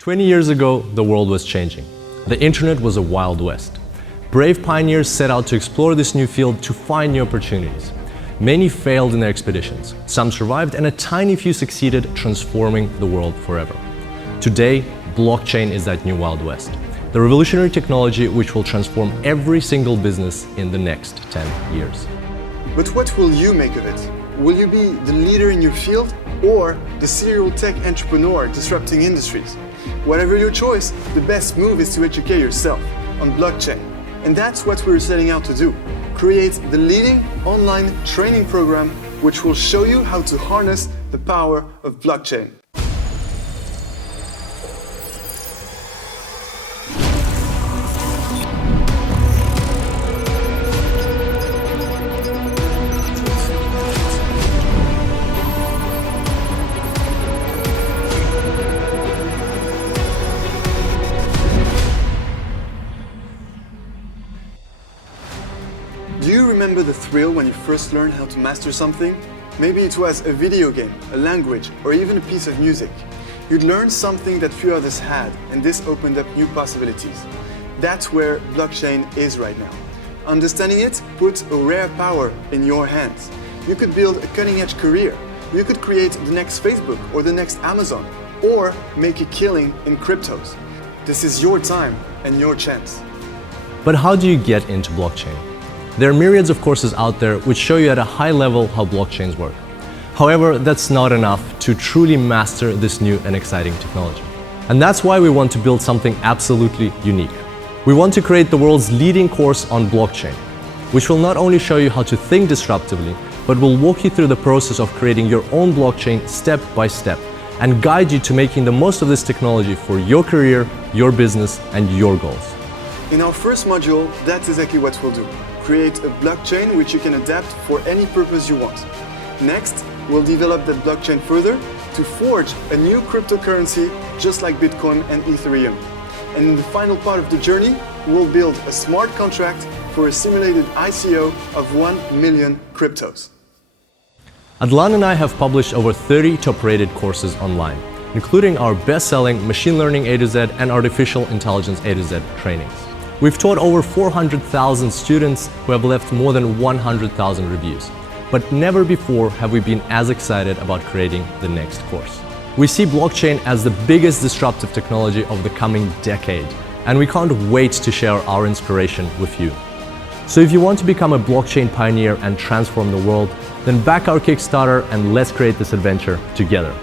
20 years ago, the world was changing. The internet was a wild west. Brave pioneers set out to explore this new field to find new opportunities. Many failed in their expeditions. Some survived, and a tiny few succeeded, transforming the world forever. Today, blockchain is that new wild west. The revolutionary technology which will transform every single business in the next 10 years. But what will you make of it? Will you be the leader in your field or the serial tech entrepreneur disrupting industries? Whatever your choice, the best move is to educate yourself on blockchain. And that's what we're setting out to do. Create the leading online training program which will show you how to harness the power of blockchain. Do you remember the thrill when you first learned how to master something? Maybe it was a video game, a language, or even a piece of music. You'd learned something that few others had, and this opened up new possibilities. That's where blockchain is right now. Understanding it puts a rare power in your hands. You could build a cutting-edge career. You could create the next Facebook or the next Amazon, or make a killing in cryptos. This is your time and your chance. But how do you get into blockchain? There are myriads of courses out there which show you at a high level how blockchains work. However, that's not enough to truly master this new and exciting technology. And that's why we want to build something absolutely unique. We want to create the world's leading course on blockchain, which will not only show you how to think disruptively, but will walk you through the process of creating your own blockchain step by step and guide you to making the most of this technology for your career, your business, and your goals. In our first module, that's exactly what we'll do. Create a blockchain which you can adapt for any purpose you want. Next, we'll develop that blockchain further to forge a new cryptocurrency just like Bitcoin and Ethereum. And in the final part of the journey, we'll build a smart contract for a simulated ICO of 1 million cryptos. Adlan and I have published over 30 top-rated courses online, including our best-selling Machine Learning A to Z and Artificial Intelligence A to Z trainings. We've taught over 400,000 students who have left more than 100,000 reviews. But never before have we been as excited about creating the next course. We see blockchain as the biggest disruptive technology of the coming decade, and we can't wait to share our inspiration with you. So if you want to become a blockchain pioneer and transform the world, then back our Kickstarter and let's create this adventure together.